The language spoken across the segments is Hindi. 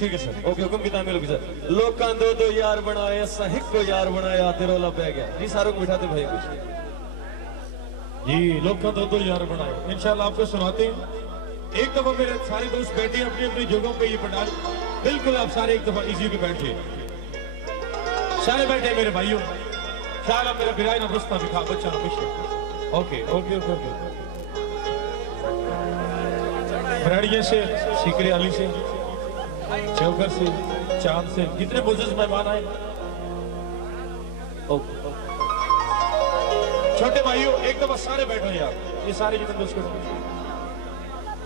ठीक है सर, ओके हुक्म की तामील होगी सर। लोकां दो दो यार बनाए, असा एक को यार बनाया, तेरा रौला पै गया जी। सारों को बिठाते भाई कुछ जी। लोकां दो दो यार बनाए, इंशाल्लाह आपको सुनाते हैं। एक दफा मेरे सारे दोस्त बैठे अपनी अपनी जगहों पे, ये पंडाल बिल्कुल आप सारे एक दफा इजी पे बैठे, सारे बैठे मेरे भाइयों। शाला मेरा बिराई ना रुस्ता दिखा बच्चा ना पीछे। Okay okay okay okay. Baradia से, सीकरे अली से, चौकर से, चांद से, जितने बुजुर्ग मेहमान आए। छोटे भाइयों एक दफा सारे बैठो यार, ये सारे जितने दोस्त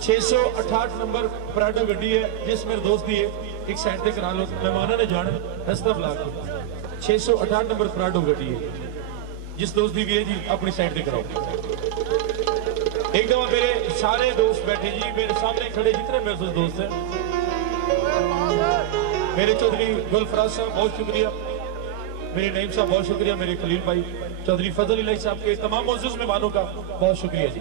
668 नंबर पराठा गड्डी है, जिस मेरे दोस्त दी है एक साइड पे करा लो, मेहमानों ने जाना रास्ता ब्लॉक है। 668 नंबर पराठा गड्डी है, जिस दोस्त दी भी है जी अपनी साइड पे कराओ। एक दफा मेरे सारे दोस्त बैठे जी, मेरे सामने खड़े जितने मेरे दोस्त हैं, मेरे चौधरी गुलफराज साहब बहुत शुक्रिया, मेरे नईम साहब बहुत शुक्रिया, मेरे खलील भाई चौधरी फजल इलाही साहब के तमाम मौजूद मेहमानों का बहुत शुक्रिया जी।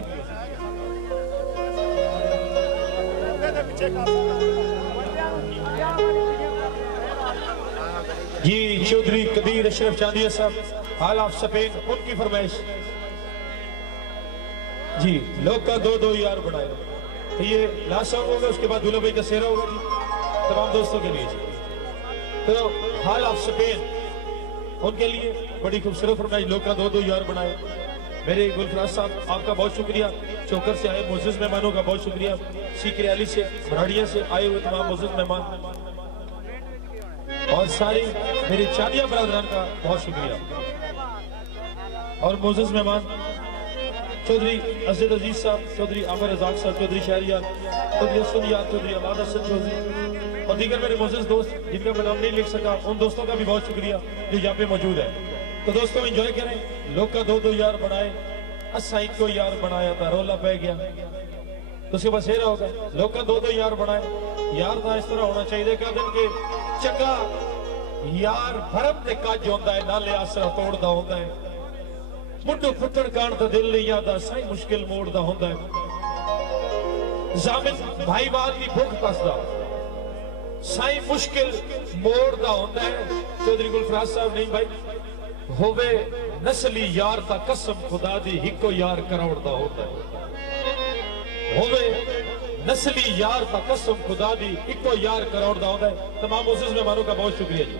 जी चौधरी कबीर अशरफ चांदिया साहब हाल ऑफ स्पेन, उनकी फरमाइश जी। लोग का दो दो यार बनाए, तो ये लास्ट सॉन्ग होगा, उसके बाद दूल्हा भाई का सेहरा होगा जी तमाम दोस्तों के लिए जी। तो हाल ऑफ स्पेन उनके लिए बड़ी खूबसूरत फरमाइश, लोग का दो दो यार बनाए। मेरे गुलफराज साहब आपका बहुत शुक्रिया, चौकर से आए मौजूद मेहमानों का बहुत शुक्रिया, सीकरे अली से, बराड़िया से आए हुए तमाम मौजूद मेहमान और सारे मेरे चादिया बरादरान का बहुत शुक्रिया। और मौजूद मेहमान चौधरी असद अजीज साहब, चौधरी आमिर रजाक साहब, चौधरी शहरियार, चौधरी असद याद, चौधरी अमाद हसन चौधरी और दीगर मेरे मौजूद दोस्त जिनका मैं नाम नहीं लिख सका, उन दोस्तों का भी बहुत शुक्रिया जो यहाँ पे मौजूद है। तो दोस्तों एंजॉय करें। लोग का दो दो यार बनाए, असा एक को यार बनाया था, रौला पै गया, तो उसके बस ये होगा। लोग का दो दो यार बनाए, यार का इस तरह होना चाहिए कि दिन के चंगा यार भरम ते कज होंदा है, नाले आसरा तोड़दा होंदा है, मुंडो फुटण कान तो दिल नहीं आता, सही मुश्किल मोड़दा होंदा है, जामिन भाईवाल की भुख कसदा साई मुश्किल मोड़दा होंदा है। चौधरी गुलफराज साहब नहीं भाई होवे नस्ली यार ता कसम खुदा दी हिको यार करोड़दा होंदा है, होवे नस्ली यार ता कसम खुदा दी हिको यार करोड़दा होंदा है। तमाम मौजूद मेहमानों का बहुत शुक्रिया जी।